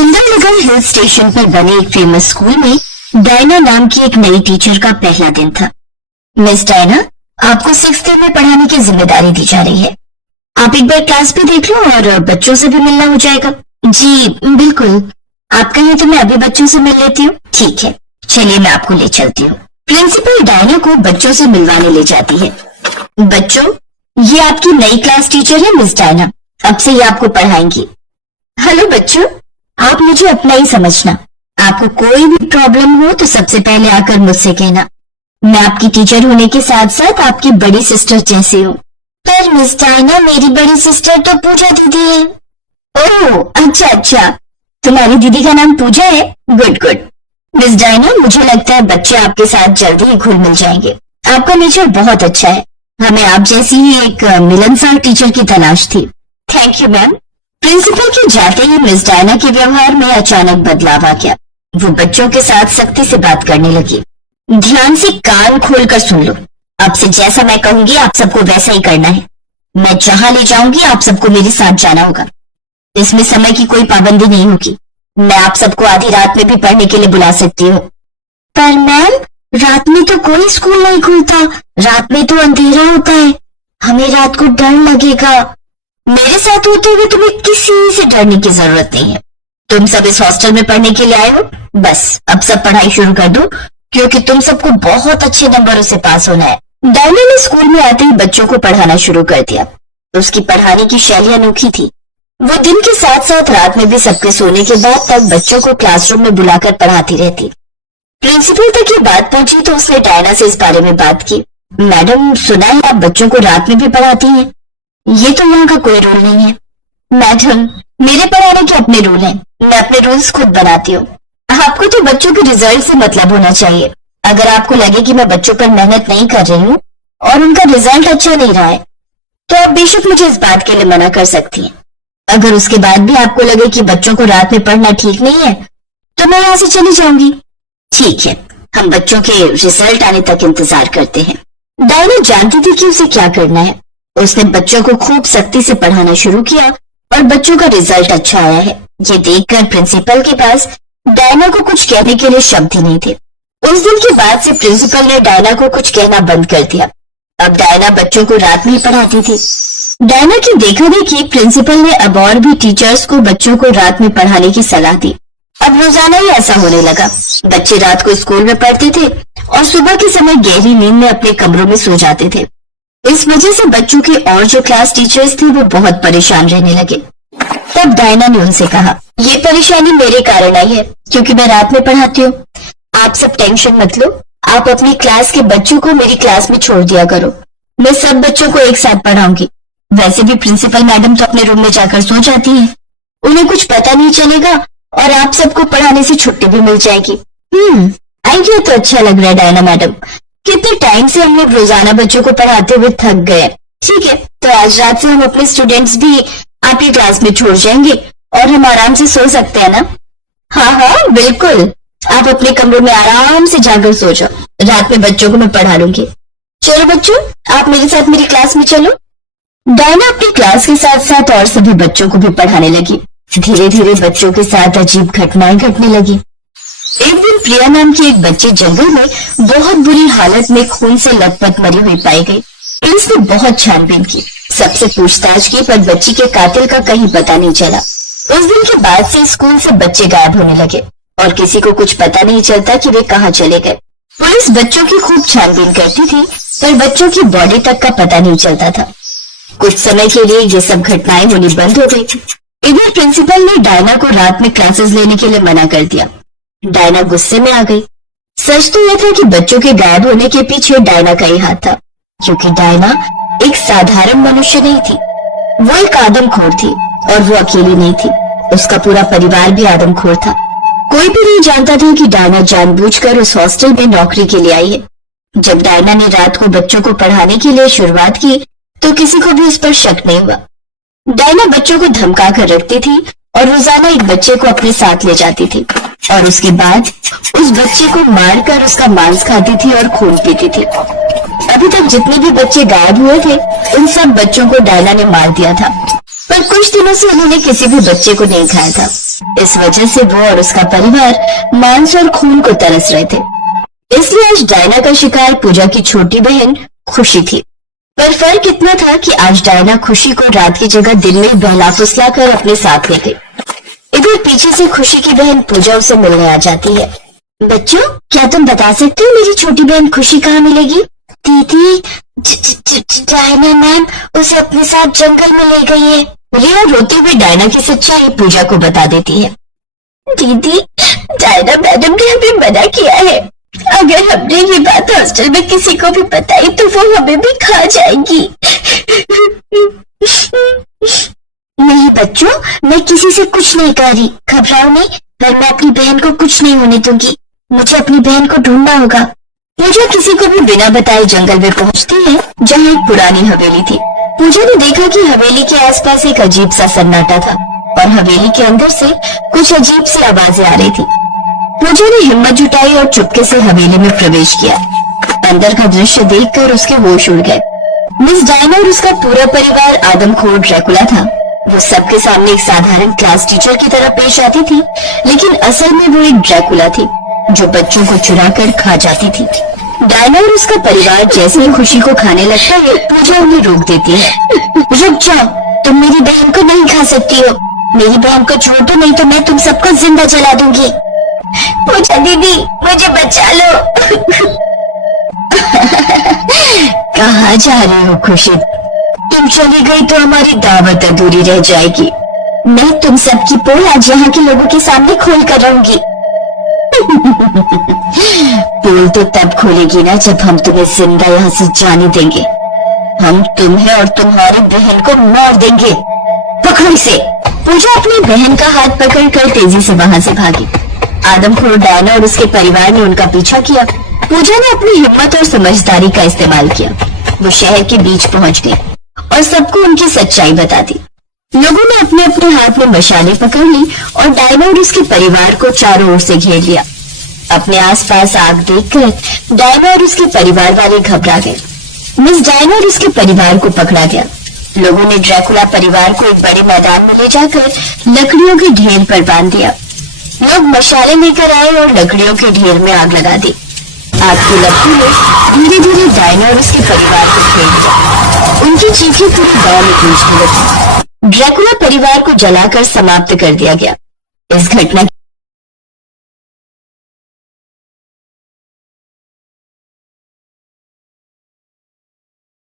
Sundernagar hill station पर बने एक फेमस स्कूल में डायना नाम की एक नई टीचर का पहला दिन था। मिस डायना, आपको 6th में पढ़ाने की जिम्मेदारी दी जा रही है। आप एक बार क्लास भी देख लो और बच्चों से भी मिलना हो जाएगा। जी बिल्कुल, आप कहें तो मैं अभी बच्चों से मिल लेती हूँ। ठीक है, चलिए मैं आपको ले चलती हूँ। प्रिंसिपल डायना को बच्चों से मिलवाने ले जाती है। बच्चों, ये आपकी नई क्लास टीचर है मिस डायना, अब से ये आपको पढ़ाएंगी। हेलो बच्चों, आप मुझे अपना ही समझना। आपको कोई भी प्रॉब्लम हो तो सबसे पहले आकर मुझसे कहना। मैं आपकी टीचर होने के साथ साथ आपकी बड़ी सिस्टर जैसी हूँ। पर मिस डायना, मेरी बड़ी सिस्टर तो पूजा दीदी है। ओह अच्छा, तुम्हारी दीदी का नाम पूजा है। गुड। मिस डायना, मुझे लगता है बच्चे आपके साथ जल्दी ही घुल मिल जाएंगे। आपका नेचर बहुत अच्छा है। हमें आप जैसी ही एक मिलनसार टीचर की तलाश थी। Thank you ma'am. प्रिंसिपल के जाते ही मिस डायना के व्यवहार में अचानक बदलाव आ गया। वो बच्चों के साथ सख्ती से बात करने लगी। ध्यान से कान खोलकर सुन लो। अब से जैसा मैं कहूंगी आप सबको वैसा ही करना है। मैं जहां ले जाऊंगी आप सबको मेरे साथ जाना होगा। इसमें समय की कोई पाबंदी नहीं होगी। मैं आप सबको आधी रात में भी पढ़ने के लिए बुला सकती हूँ। पर मैम, रात में तो कोई स्कूल नहीं खुलता। रात में तो अंधेरा होता है। हमें रात को डर लगेगा। मेरे साथ होते हुए तुम्हें किसी से डरने की जरूरत नहीं है। तुम सब इस हॉस्टल में पढ़ने के लिए आए हो। बस अब सब पढ़ाई शुरू कर दो, क्योंकि तुम सबको बहुत अच्छे नंबरों से पास होना है। डायना ने स्कूल में आते ही बच्चों को पढ़ाना शुरू कर दिया। उसकी पढ़ाने की शैली अनोखी थी। वो दिन के साथ साथ रात में भी सबके सोने के बाद तक बच्चों को क्लासरूम में बुलाकर पढ़ाती रहती। प्रिंसिपल तक ये बात पहुंची तो उसने डायना से इस बारे में बात की। मैडम, सुना है आप बच्चों को रात में भी पढ़ाती हैं। ये तो यहाँ का कोई रूल नहीं है। मैडम, मेरे पढ़ाने के अपने रूल हैं। मैं अपने रूल्स खुद बनाती हूँ। आपको तो बच्चों के रिजल्ट से मतलब होना चाहिए। अगर आपको लगे कि मैं बच्चों पर मेहनत नहीं कर रही हूँ और उनका रिजल्ट अच्छा नहीं रहा है, तो आप बेशक मुझे इस बात के लिए मना कर सकती हैं। अगर उसके बाद भी आपको लगे कि बच्चों को रात में पढ़ना ठीक नहीं है, तो मैं यहाँ से चली जाऊंगी। ठीक है, हम बच्चों के रिजल्ट आने तक इंतजार करते हैं। डायना जानती थी कि उसे क्या करना है। उसने बच्चों को खूब सख्ती से पढ़ाना शुरू किया और बच्चों का रिजल्ट अच्छा आया है। ये देखकर प्रिंसिपल के पास डायना को कुछ कहने के लिए शब्द ही नहीं थे। उस दिन के बाद से प्रिंसिपल ने डायना को कुछ कहना बंद कर दिया। अब डायना बच्चों को रात में ही पढ़ाती थी। डायना की देखा देखी प्रिंसिपल ने अब और भी टीचर्स को बच्चों को रात में पढ़ाने की सलाह दी। अब रोजाना ही ऐसा होने लगा। बच्चे रात को स्कूल में पढ़ते थे और सुबह के समय गहरी नींद में अपने कमरों में सो जाते थे। इस वजह से बच्चों के और जो क्लास टीचर्स थे वो बहुत परेशान रहने लगे। तब डायना ने उनसे कहा, ये परेशानी मेरे कारण आई है, क्योंकि मैं रात में पढ़ाती हूँ। आप सब टेंशन मत लो। आप अपनी क्लास के बच्चों को मेरी क्लास में छोड़ दिया करो। मैं सब बच्चों को एक साथ पढ़ाऊंगी। वैसे भी प्रिंसिपल मैडम तो अपने रूम में जाकर सो जाती हैं। उन्हें कुछ पता नहीं चलेगा और आप सबको पढ़ाने से छुट्टी भी मिल जाएगी। आइडिया तो अच्छा लग रहा है डायना मैडम। कितने टाइम से हम लोग रोजाना बच्चों को पढ़ाते हुए थक गए। ठीक है, तो आज रात से हम अपने स्टूडेंट्स भी आपकी क्लास में छोड़ जाएंगे और हम आराम से सो सकते हैं ना? हाँ बिल्कुल। आप अपने कमरों में आराम से जाकर सो जाओ। रात में बच्चों को मैं पढ़ा लूंगी। चलो बच्चों, आप मेरे साथ मेरी क्लास में चलो। डायना अपनी क्लास के साथ साथ और सभी बच्चों को भी पढ़ाने लगी। धीरे धीरे बच्चों के साथ अजीब घटनाएं घटने लगी। एक दिन प्रिया नाम की एक बच्ची जंगल में बहुत बुरी हालत में खून से लथपथ मरी हुई पाई गई। पुलिस ने बहुत छानबीन की, सबसे पूछताछ की, पर बच्ची के कातिल का कहीं पता नहीं चला। उस दिन के बाद से स्कूल से बच्चे गायब होने लगे और किसी को कुछ पता नहीं चलता कि वे कहाँ चले गए। पुलिस बच्चों की खूब छानबीन करती थी, पर बच्चों की बॉडी तक का पता नहीं चलता था। कुछ समय के लिए ये सब घटनाएं होनी बंद हो गई। इधर प्रिंसिपल ने डायना को रात में क्लासेस लेने के लिए मना कर दिया। डायना गुस्से में आ गई। सच तो यह था कि बच्चों के गायब होने के पीछे डायना का ही हाथ था, क्योंकि डायना एक साधारण मनुष्य नहीं थी। वो एक आदमखोर थी और वो अकेली नहीं थी। उसका पूरा परिवार भी आदमखोर था। कोई भी नहीं जानता था कि डायना जानबूझकर उस हॉस्टल में नौकरी के लिए आई है। जब डायना ने रात को बच्चों को पढ़ाने के लिए शुरुआत की तो किसी को भी उस पर शक नहीं हुआ। डायना बच्चों को धमका कर रखती थी और रोजाना एक बच्चे को अपने साथ ले जाती थी और उसके बाद उस बच्चे को मारकर उसका मांस खाती थी और खून पीती थी। अभी तक जितने भी बच्चे गायब हुए थे उन सब बच्चों को डायना ने मार दिया था, पर कुछ दिनों से उन्होंने किसी भी बच्चे को नहीं खाया था। इस वजह से वो और उसका परिवार मांस और खून को तरस रहे थे। इसलिए आज डायना का शिकार पूजा की छोटी बहन खुशी थी। पर फर्क इतना था कि आज डायना खुशी को रात की जगह दिन में बहला फुसला कर अपने साथ ले गई। इधर पीछे से खुशी की बहन पूजा उसे मिलने आ जाती है। बच्चों, क्या तुम बता सकते हो मेरी छोटी बहन खुशी कहाँ मिलेगी? दीदी, डायना मैम उसे अपने साथ जंगल में ले गई है। रिया रोती हुई डायना की सच्चाई पूजा को बता देती है। दीदी, डायना मैडम ने हमें मना किया है। अगर हमने ये बात हॉस्टल में किसी को भी बताई तो वो हमें भी खा जाएगी। नहीं बच्चों, मैं किसी से कुछ नहीं कह रही, घबराओ नहीं। पर मैं अपनी बहन को कुछ नहीं होने दूंगी। मुझे अपनी बहन को ढूंढना होगा। पूजा किसी को भी बिना बताए जंगल में पहुंचती है, जहाँ एक पुरानी हवेली थी। पूजा ने देखा कि हवेली के आसपास एक अजीब सा सन्नाटा था और हवेली के अंदर से कुछ अजीब सी आवाजें आ रही थी। पूजा ने हिम्मत जुटाई और चुपके से हवेली में प्रवेश किया। अंदर का दृश्य देखकर उसके होश उड़ गए। मिस डायना और उसका पूरा परिवार आदमखोर ड्रैकुला था। वो सबके सामने एक साधारण क्लास टीचर की तरह पेश आती थी, लेकिन असल में वो एक ड्रैकुला थी जो बच्चों को चुरा कर खा जाती थी। डायना और उसका परिवार जैसे ही खुशी को खाने लगता है, पूजा उन्हें रोक देती है। रुक जाओ, तुम मेरी बहन को नहीं खा सकती हो। मेरी बहन को छोड़ दो, नहीं तो मैं तुम सबको जिंदा जला दूंगी। पूजा दीदी, मुझे बचा लो। कहाँ जा रही हो खुशी? तुम चली गई तो हमारी दावत अधूरी रह जाएगी। मैं तुम सबकी पोल आज यहाँ के लोगों के सामने खोल कर रहूंगी। पोल तो तब खोलेगी ना जब हम तुम्हें जिंदा यहाँ से जाने देंगे। हम तुम्हें और तुम्हारी बहन को मार देंगे। पकड़ो इसे। पूजा अपनी बहन का हाथ पकड़कर तेजी से वहां से भागी। आदमखोर डायना और उसके परिवार ने उनका पीछा किया। पूजा ने अपनी हिम्मत और समझदारी का इस्तेमाल किया। वो शहर के बीच पहुंच गई और सबको उनकी सच्चाई बता दी। लोगों ने अपने अपने हाथ में मशालें पकड़ ली और डायना और उसके परिवार को चारों ओर से घेर लिया। अपने आसपास आग देखकर डायना और उसके परिवार वाले घबरा गए। मिस डायना और उसके परिवार को पकड़ा गया। लोगों ने ड्रैकुला परिवार को एक बड़े मैदान में ले जाकर लकड़ियों के ढेर पर बांध दिया। लोग मशाले लेकर आए और लकड़ियों के ढेर में आग लगा दी। आग की लपटों ने धीरे धीरे डायना और उसके परिवार को घेर लिया। उनकी चीखें पूरे गांव में गूंजने लगी। ड्रैकुला परिवार को जलाकर समाप्त कर दिया गया। इस घटना